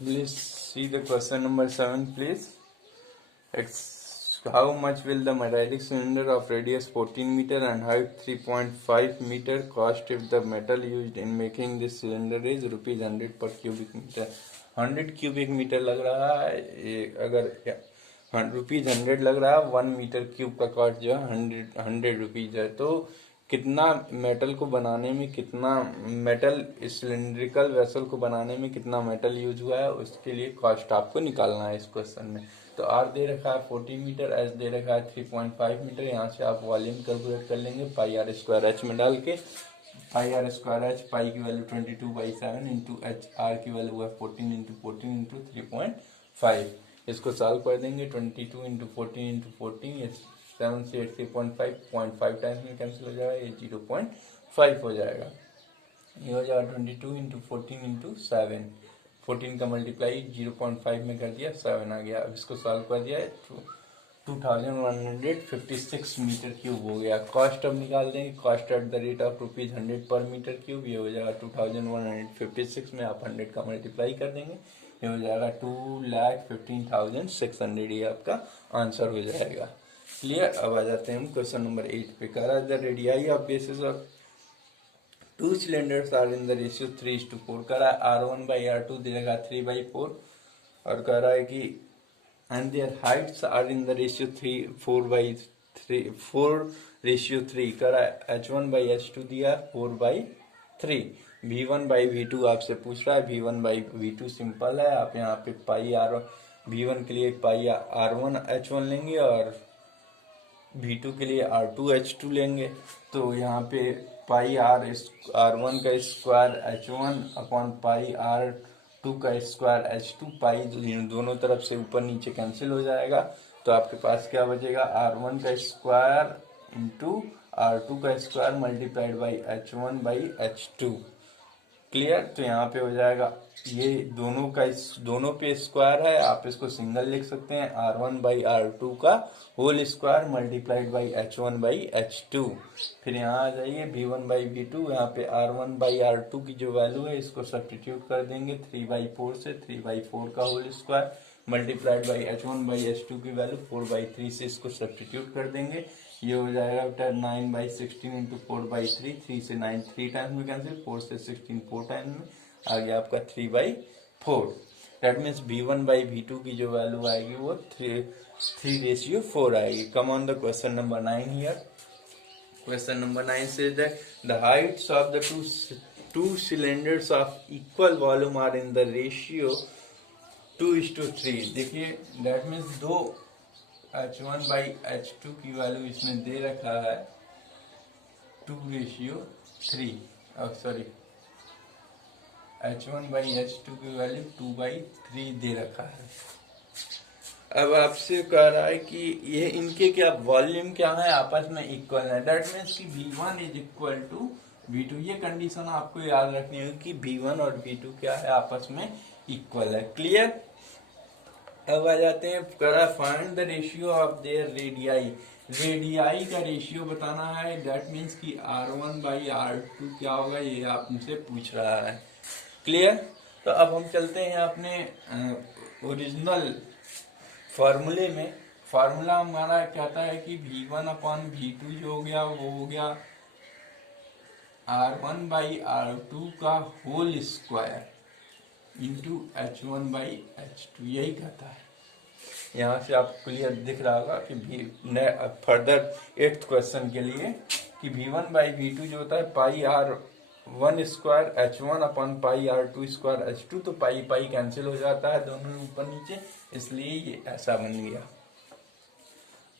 Please see the question number 7, please. How much will the metallic cylinder of radius 14 meter and height 3.5 meter cost if the metal used in making this cylinder is ₹100 per cubic meter? 100 cubic meter लग रहा है, अगर ₹100 लग रहा है, 1 metre cube का cost जो है 100 रुपीज है। तो कितना मेटल को बनाने में, कितना मेटल सिलिंड्रिकल वेसल को बनाने में कितना मेटल यूज हुआ है, उसके लिए कॉस्ट आपको निकालना है इस क्वेश्चन में। तो आर दे रखा है 14 मीटर, एच दे रखा है 3.5 मीटर। यहाँ से आप वॉल्यूम कैलकुलेट कर लेंगे पाई आर स्क्वायर एच में डाल के। पाई आर स्क्वायर एच, पाई की वैल्यू 22/7 इंटू एच, आर की वैल्यू है 14 इंटू 14 इंटू 3.5। इसको सॉल्व कर देंगे। 22 इंटू 14 इंटू 14, 7 से 8 3.5 टाइम्स में कैंसिल हो जाएगा, ये 0.5 हो जाएगा। ये हो जाएगा 22 इंटू 14 इंटू 7, 14 का मल्टीप्लाई 0.5 में कर दिया, 7 आ गया। अब इसको सॉल्व कर दिया, 2156 मीटर क्यूब हो गया। कॉस्ट अब निकाल देंगे, cost at the rate of ₹100 पर मीटर क्यूब। ये हो जाएगा 2156 में आप 100 का मल्टीप्लाई कर देंगे, ये हो जाएगा 2,15,600। ये आपका आंसर हो जाएगा। क्लियर। अब आ जाते हैं हम क्वेश्चन नंबर 8 पे। कह रहा है the radii of basis of 2 cylinders are in the ratio 3:4। कह रहा है R1/R2 दे रखा 3/4, और कह रहा है कि and their heights are in the ratio 4:3। कह रहा है H1/H2 दिया 4/3। V1/V2 आपसे पूछ रहा है। V1/V2 सिंपल है, आप यहाँ पे पाई आर, V1 के लिए पाई R1H1 लेंगे और V2 के लिए R2H2 लेंगे। तो यहाँ पे पाई R1 का square H1 upon pi R2 का स्क्वायर H2, पाई दोनों तरफ से ऊपर नीचे कैंसिल हो जाएगा। तो आपके पास क्या बचेगा, R1 का स्क्वायर इंटू R2 का square multiplied by H1/H2। Clear. तो यहाँ पे हो जाएगा, ये दोनों पे स्क्वायर है, आप इसको सिंगल लिख सकते हैं, R1/R2 का whole square multiplied by H1/H2। फिर यहाँ आ जाइए V1/V2, यहाँ पे R1/R2 की जो वैल्यू है इसको सब्स्टिट्यूट कर देंगे 3/4 से, 3/4 का whole square multiplied by H1/H2 की वैल्यू 4/3 से, इसको सब्स्टिट्यूट कर देंगे। ये हो जाएगा बेटा 9/16 इंटू 4/3, 3 से 9 3 टाइम्स में कैंसिल, 4 से 16 4 टाइम्स में आ गया आपका 3/4। दैट मीन्स V1/V2 की जो वैल्यू आएगी वो 3:4 आएगी। कम on the question number 9 here. Question number 9 says that the heights of the two cylinders of equal volume are in the ratio 2:3। देखिए दैट मीन्स दो H1/H2 की वैल्यू इसमें दे रखा है 2:3, सॉरी H1/H2 की वैल्यू 2/3 दे रखा है। अब आपसे कह रहा है कि ये इनके क्या वॉल्यूम क्या है, आपस में इक्वल है। दैट मीन्स कि V1 is equal to V2। ये कंडीशन आपको याद रखनी होगी कि V1 और V2 क्या है, आपस में इक्वल है। क्लियर। अब आ जाते हैं, कह रहा है find the ratio of their radii. Radii का रेशियो बताना है। दैट मीन्स कि R1/R2 क्या होगा, ये आपसे पूछ रहा है। क्लियर। तो अब हम चलते हैं अपने ओरिजिनल फॉर्मूले में। फॉर्मूला हमारा कहता है कि V1/V2 जो हो गया वो हो गया R1/R2 का होल स्क्वायर इंटू H1/H2, यही कहता है। यहाँ से आपको क्लियर दिख रहा होगा कि फर्दर 8th क्वेश्चन के लिए कि V1/V2 जो होता है पाई R1 square H1 upon pi R2 square H2। तो पाई पाई कैंसिल हो जाता है दोनों ऊपर नीचे, इसलिए ये ऐसा बन गया।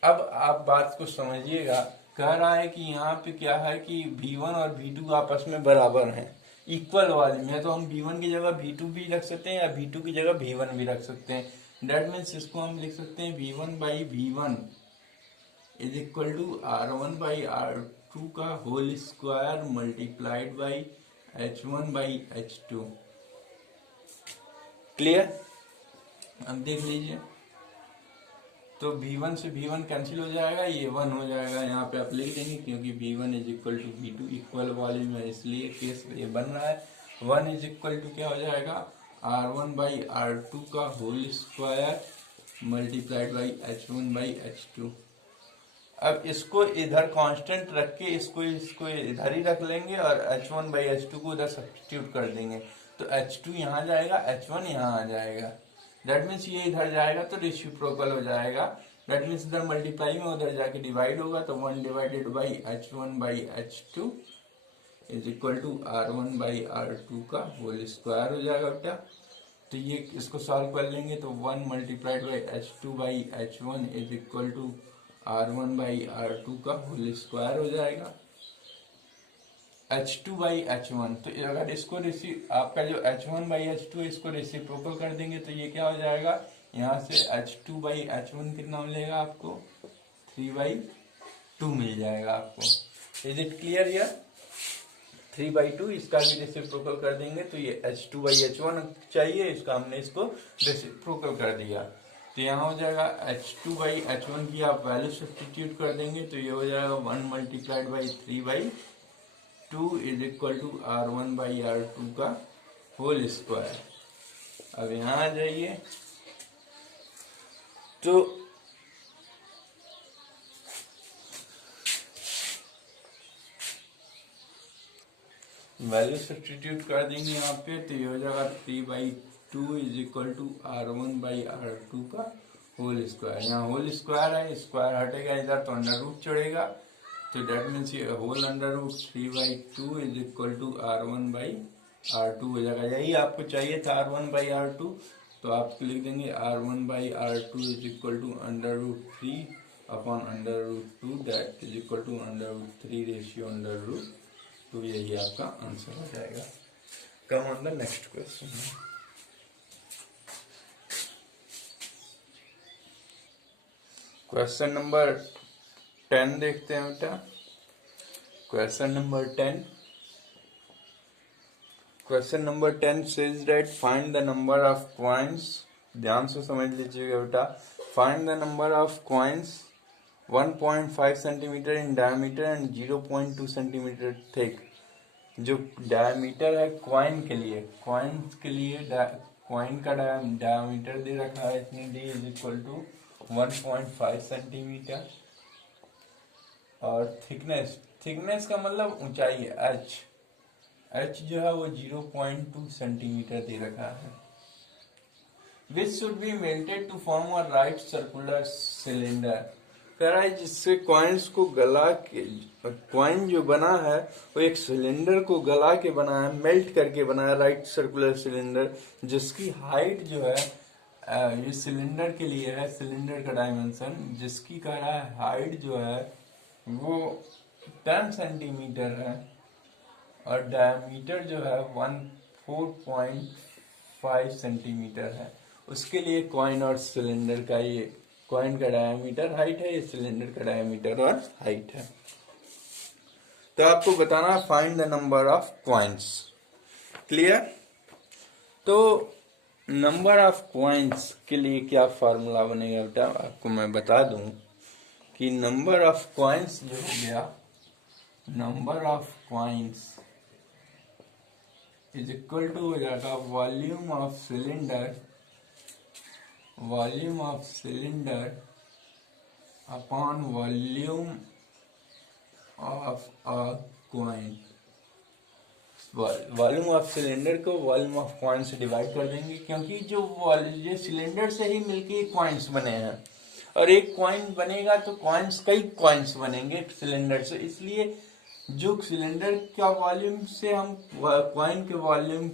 अब आप बात को समझिएगा। कह रहा है कि यहाँ पे क्या है कि V1 और V2 आपस में बराबर हैं, इक्वल वॉल्यूम है। तो हम V1 की जगह V2 भी रख सकते हैं या V2 की जगह V1 भी रख सकते हैं। दैट मीन्स इसको हम लिख सकते हैं V1/V1 is equal to R1/R2 का whole square multiplied by H1/H2। Clear. अब देख लीजिए, तो V1 से V1 कैंसिल हो जाएगा, ये 1 हो जाएगा। यहाँ पे आप लिख देंगे क्योंकि V1 is equal to V2 equal volume है, इसलिए केस ये बन रहा है। 1 इज इक्वल टू क्या हो जाएगा R1/R2 का whole square multiplied by H1/H2। अब इसको इधर कांस्टेंट रख के इसको इधर ही रख लेंगे और H1/H2 को उधर सब्स्टिट्यूट कर देंगे, तो H2 यहाँ जाएगा, H1 यहाँ आ जाएगा। दैट मीन्स ये इधर जाएगा तो रेसिप्रोकल हो जाएगा। दैट मीन्स इधर मल्टीप्लाई में उधर जाके डिवाइड होगा, तो 1 divided by H1/H2 is equal to R1/R2 का होल स्क्वायर हो जाएगा बेटा। तो ये इसको सॉल्व कर लेंगे तो 1 multiplied by H2/H1 is equal to R1/R2 का होल स्क्वायर हो जाएगा। H2/H1, तो अगर इसको आपका जो H1/H2 इसको रेसिप्रोकल कर देंगे तो ये क्या हो जाएगा, यहाँ से H2/H1 कितना मिलेगा आपको, 3/2 मिल जाएगा आपको। इज इट क्लियर यार? 3/2 इसका भी रेसिप्रोकल कर देंगे तो ये H2/H1 चाहिए, इसका हमने इसको रेसिप्रोकल कर दिया। तो यहाँ हो जाएगा H2/H1 की आप वैल्यू सब्स्टिट्यूट कर देंगे तो ये हो जाएगा 1 multiplied by 3/2 is equal to R1/R2 का होल स्क्वायर। अब यहाँ आ जाइए तो वैल्यू सब्स्टिट्यूट कर देंगे यहाँ पे, तो ये हो जाएगा 3/2 इज इक्वल टू R1/R2 का होल स्क्वायर। यहाँ होल स्क्वायर है, स्क्वायर हटेगा इधर तो अंडर रूट चढ़ेगा, तो डेट मीन्स ये whole under root 3/2 is equal to R1/R2 हो जाएगा। यही आपको चाहिए था R1/R2, तो आप लिख देंगे R1/R2 is equal to under root 3 upon under root 2 that is equal to under root 3 ratio under root, तो यही आपका आंसर हो जाएगा। Come on the next question. Question number 10 देखते हैं बेटा। क्वेश्चन number 10 says that find the number of coins. ध्यान से समझ लीजिएगा बेटा। Find the number of coins 1.5 centimeter in diameter and 0.2 centimeter thick. जो डायमीटर है कॉइन के लिए, कॉइन का डायमीटर दे रखा है इसने, D is equal to 1.5 centimeter, और थिकनेस का मतलब ऊंचाई है एच जो है वो 0.2 सेंटीमीटर दे रखा है। Which should be melted to form a right circular cylinder. कह रहा है जिससे कॉइन्स को गला के, कॉइन जो बना है वो एक सिलेंडर को गला के बना है, मेल्ट करके बना है, राइट सर्कुलर सिलेंडर, जिसकी हाइट जो है ये सिलेंडर के लिए है, सिलेंडर का डायमेंशन जिसकी कह रहा है हाइट जो है वो 10 सेंटीमीटर है और डायमीटर जो है 4.5 सेंटीमीटर है। उसके लिए कॉइन और सिलेंडर का, ये कॉइन का डायमीटर हाइट है, ये सिलेंडर का डायमीटर और हाइट है। तो आपको बताना find the number of coins. Clear? तो नंबर ऑफ कॉइन्स के लिए क्या फॉर्मूला बनेगा बेटा, आपको मैं बता दूं कि नंबर ऑफ कॉइन्स जो हो गया, number of coins is equal to हो जाएगा volume of cylinder upon volume of a coin. Volume of cylinder को वॉल्यूम ऑफ कॉइन से डिवाइड कर देंगे, क्योंकि जो सिलेंडर से ही मिलके कॉइन्स बने हैं, और एक कॉइन बनेगा तो कई कॉइन्स बनेंगे सिलेंडर से, इसलिए जो सिलेंडर का वॉल्यूम से हम कॉइन के वॉल्यूम,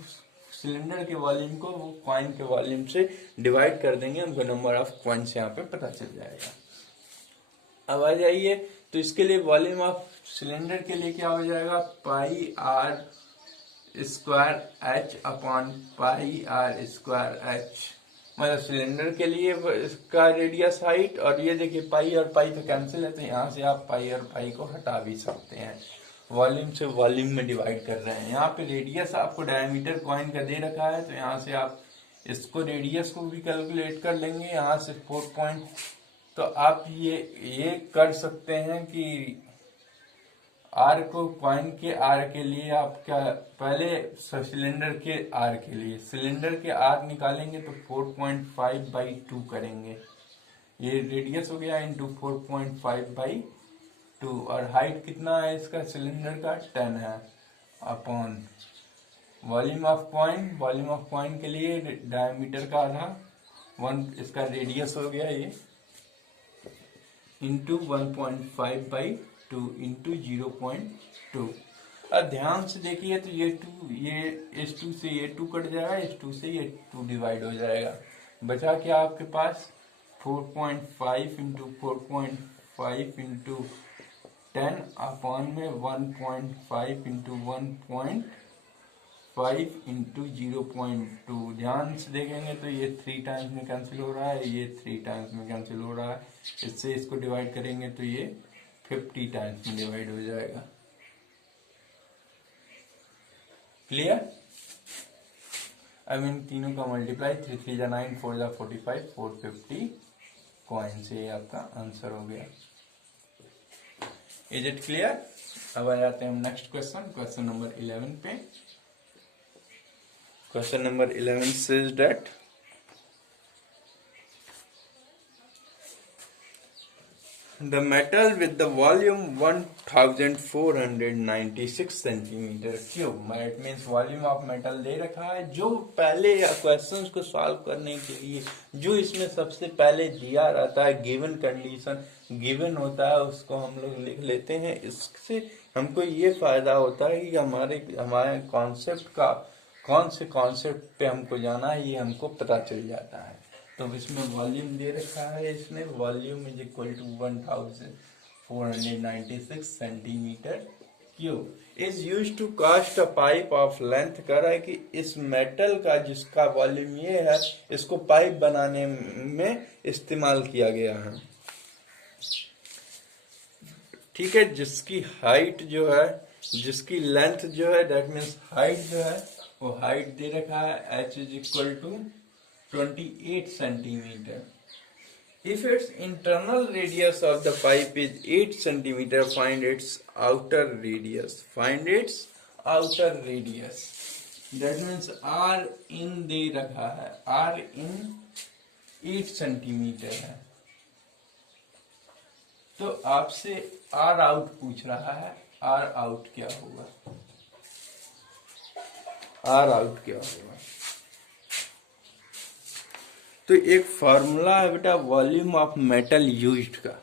सिलेंडर के वॉल्यूम को वो कॉइन के वॉल्यूम से डिवाइड कर देंगे, हमको नंबर ऑफ कॉइन्स यहाँ पे पता चल जाएगा। अब आ जाइए, तो इसके लिए वॉल्यूम ऑफ सिलेंडर के लिए क्या हो जाएगा, pi r square h upon pi r square h, मतलब सिलेंडर के लिए इसका रेडियस हाइट, और ये देखिए पाई और पाई तो कैंसिल है, तो यहाँ से आप पाई और पाई को हटा भी सकते हैं। वॉल्यूम से वॉल्यूम में डिवाइड कर रहे हैं। यहाँ पे रेडियस आपको डायमीटर कॉइन का दे रखा है, तो यहाँ से आप इसको रेडियस को भी कैलकुलेट कर लेंगे, यहाँ से 4 तो आप ये कर सकते हैं कि आर को कॉइन के आर के लिए आप क्या, पहले सिलेंडर के आर के लिए सिलेंडर के आर निकालेंगे तो 4.5/2 करेंगे, ये रेडियस हो गया इंटू 4.5/2, और हाइट कितना है इसका सिलेंडर का 10 है, अपॉन वॉल्यूम ऑफ कॉइन के लिए डायमीटर का आधा 1, इसका रेडियस हो गया ये, इंटू 1.5/2 इंटू 0.2। अब ध्यान से देखिए तो ये 2, ये इस 2 से ये 2 कट जाएगा, इस 2 से ये 2 डिवाइड हो जाएगा, बचा क्या आपके पास 4.5 इंटू 4.5 इंटू 10 अपॉन में 1.5 इंटू 1.5 इंटू 0.2। ध्यान से देखेंगे तो ये 3 टाइम्स में कैंसिल हो रहा है, ये 3 टाइम्स में कैंसिल हो रहा है, इससे इसको डिवाइड करेंगे तो ये 50 टाइम्स में डिवाइड हो जाएगा। क्लियर? अब इन तीनों का मल्टीप्लाई 3 3 जा 9 4 जा 45 450 कॉइन से आपका आंसर हो गया। Is it clear? अब आ जाते हैं हम नेक्स्ट क्वेश्चन नंबर 11 पे। Question number 11 says that the metal with the volume 1496 centimeter cube, it means volume of metal दे रखा है, जो पहले क्वेश्चंस को सॉल्व करने के लिए जो इसमें सबसे पहले दिया रहता है, गिवन कंडीशन गिवन होता है, उसको हम लोग लिख लेते हैं। इससे हमको ये फायदा होता है कि हमारे कॉन्सेप्ट का कौन से कॉन्सेप्ट पे हमको जाना है ये हमको पता चल जाता है। तो इसमें वॉल्यूम दे रखा है, इसने volume is equal to 1496 centimeter cube is used to cast a pipe of length. कह रहा है कि इस मेटल का जिसका वॉल्यूम ये है, इसको पाइप बनाने में इस्तेमाल किया गया है। ठीक है, जिसकी हाइट जो है, जिसकी लेंथ जो है, दैट मीन्स हाइट जो है, वो हाइट दे रखा है h is equal to 28 centimeter. If its internal radius of the pipe is 8 centimeter, find its outer radius. Find its outer radius. That means R in दे रखा है, R in 8 centimetre है, तो आपसे R out पूछ रहा है। R out क्या होगा? R out क्या होगा? तो एक फॉर्मूला है बेटा वॉल्यूम ऑफ मेटल यूज्ड का।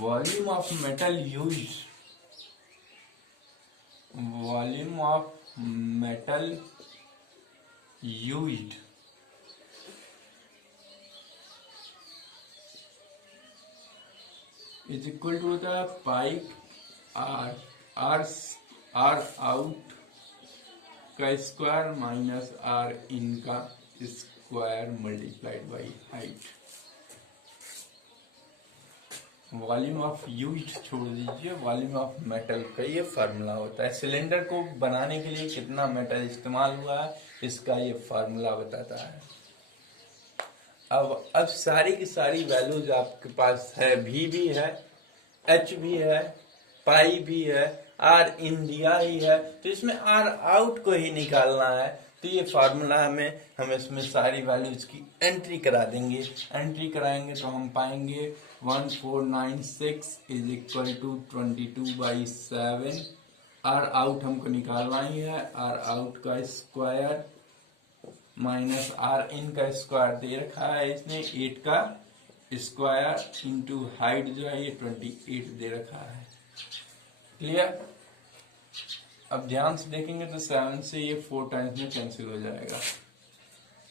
Volume of metal used, volume of metal used is equal to होता है पाइप आर, आर आउट का स्क्वायर माइनस आर इन का square multiplied by height. Volume of used छोड़ दीजिए, volume of metal का ये formula होता है। सिलेंडर को बनाने के लिए कितना मेटल इस्तेमाल हुआ है, इसका ये फार्मूला बताता है। अब सारी की सारी वैल्यूज आपके पास है, भी है, एच भी है, पाई भी है, आर इन दिया ही है, तो इसमें आर आउट को ही निकालना है। तो ये फार्मूला में हम इसमें सारी वैल्यूज की एंट्री करा देंगे। एंट्री कराएंगे तो हम पाएंगे 1496 is equal to 22/7। R out हमको निकालना ही है, आर आउट का स्क्वायर माइनस आर इन का स्क्वायर दे रखा है इसने, 8 का स्क्वायर इंटू हाइट जो है ये 28 दे रखा है। क्लियर? अब ध्यान से देखेंगे तो 7 से ये 4 टाइम्स में कैंसिल हो जाएगा।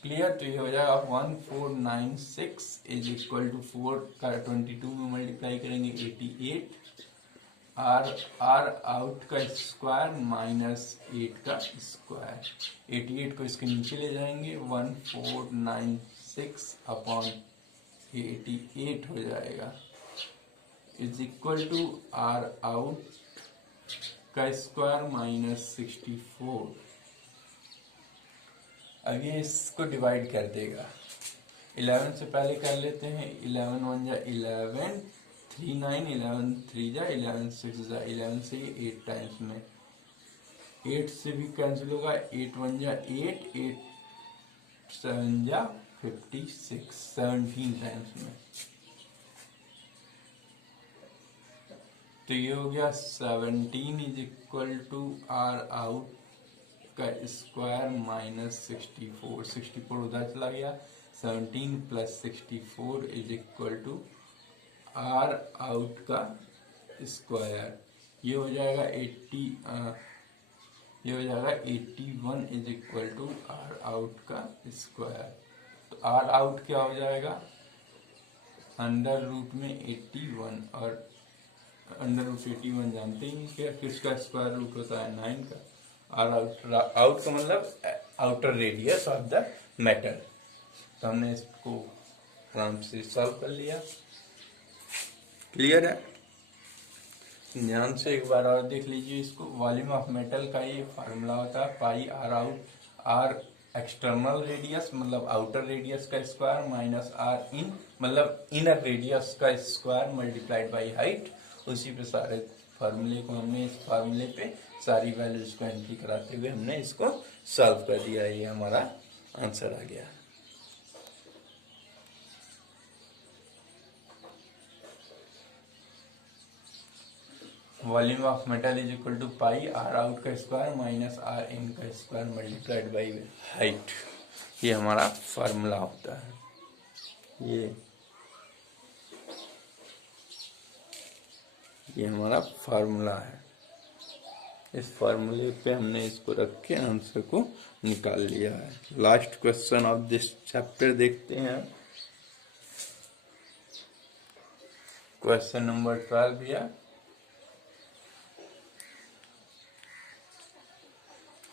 क्लियर? तो ये हो जाएगा 1496 इज इक्वल टू 4 का 22 में मल्टीप्लाई करेंगे 88, आर आउट का स्क्वायर माइनस 8 का स्क्वायर, 88 को इसके नीचे ले जाएंगे, 1496 अपॉन 88 हो जाएगा is equal to R out का स्क्वायर माइनस 64। अब ये इसको डिवाइड कर देगा, 11 से पहले कर लेते हैं, 11 1 जा 11 3 9 11 3 जा 11 6 जा 11 से 8 टाइम्स में 8 से भी कैंसिल होगा 8 1 जा 8 8 7 जा 56 17 टाइम्स में। तो ये हो गया 17 is equal to R out का स्क्वायर माइनस 64 64 उधर चला गया 17 plus 64 is equal to R out का स्क्वायर। ये हो जाएगा 80 ये हो जाएगा 81 is equal to R out का स्क्वायर। तो आर आउट क्या हो जाएगा अंडर रूट में 81 और अंडर रूट 81 जानते ही क्या किसका स्क्वायर रूट होता है 9 का। आर आउट का मतलब outer radius of the metal. तो हमने इसको आराम से सॉल्व कर लिया। क्लियर है? ध्यान से एक बार और देख लीजिए इसको। वॉल्यूम ऑफ मेटल का ये फार्मूला होता है pi are out r external radius मतलब आउटर रेडियस का स्क्वायर माइनस आर इन मतलब इनर रेडियस का स्क्वायर मल्टीप्लाइड बाई हाइट। उसी पे सारे फार्मूले को हमने इस फार्मूले पे सारी वैल्यूज को एंट्री कराते हुए हमने इसको सॉल्व कर दिया। ये हमारा आंसर आ गया। Volume of metal is equal to pi are out का स्क्वायर माइनस आर इन का स्क्वायर मल्टीप्लाइड बाई हाइट। ये हमारा फार्मूला होता है। ये हमारा फार्मूला है। इस फार्मूले पे हमने इसको रख के आंसर को निकाल लिया है। Last question of this chapter देखते हैं। क्वेश्चन नंबर 12 भैया।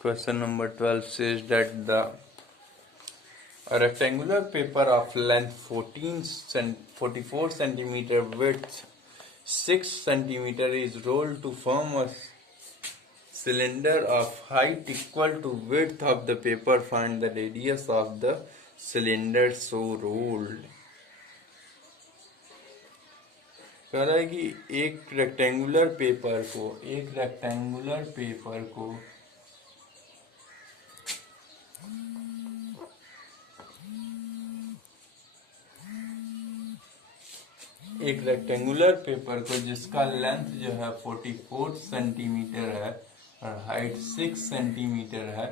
Question number 12 says that a rectangular paper of length 44 centimeter width 6 centimeter is rolled to form a cylinder of height equal to width of the paper. Find the radius of the cylinder so rolled. कह रहा है कि एक rectangular paper को जिसका length जो है 44 centimetre है और हाइट 6 सेंटीमीटर है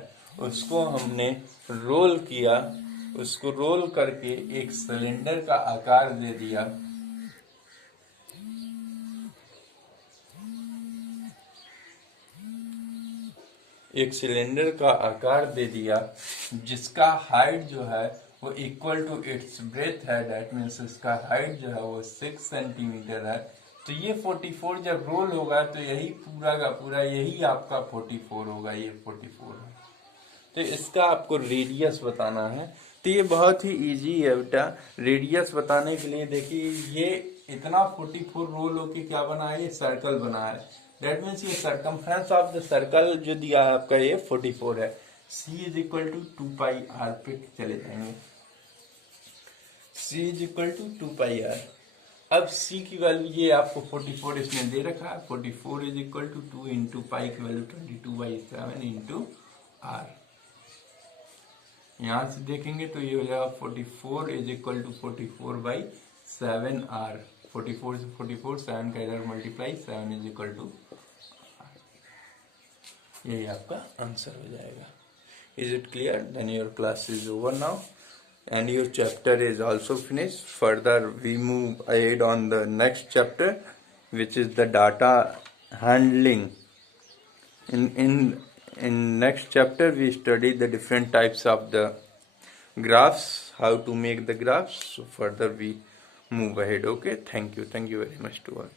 उसको हमने रोल किया। उसको रोल करके एक सिलेंडर का आकार दे दिया। एक सिलेंडर का आकार दे दिया जिसका हाइट जो है वो इक्वल टू इट्स ब्रेथ है। दैट मीन्स इसका हाइट जो है वो 6 सेंटीमीटर है। तो ये 44 जब रोल होगा तो यही पूरा का पूरा यही आपका 44 होगा। ये 44 है। तो इसका आपको रेडियस बताना है। तो ये बहुत ही इजी है बेटा। रेडियस बताने के लिए देखिए ये इतना 44 रोल होके क्या बना है, ये सर्कल बना है। दैट मीन्स ये सरकमफ्रेंस ऑफ द सर्कल जो दिया है आपका ये 44 है। C is equal to 2 pi R पे चले जाएंगे। C is equal to 2 pi R. अब C की वैल्यू ये आपको 44 इसमें दे रखा है। 44 इज इक्वल टू 2 इंटू पाई की वैल्यू 22/7 इंटू आर। यहां से देखेंगे तो ये हो जाएगा 44 इज इक्वल टू 44/7 आर। 44 से 44 7 का इधर मल्टीप्लाई 7 इज इक्वल टू यही आपका आंसर हो जाएगा। Is it clear? Then your class is over now and your chapter is also finished. Further we move ahead on the next chapter which is the data handling. In next chapter we study the different types of the graphs, how to make the graphs. So further we move ahead. Okay, thank you very much to all.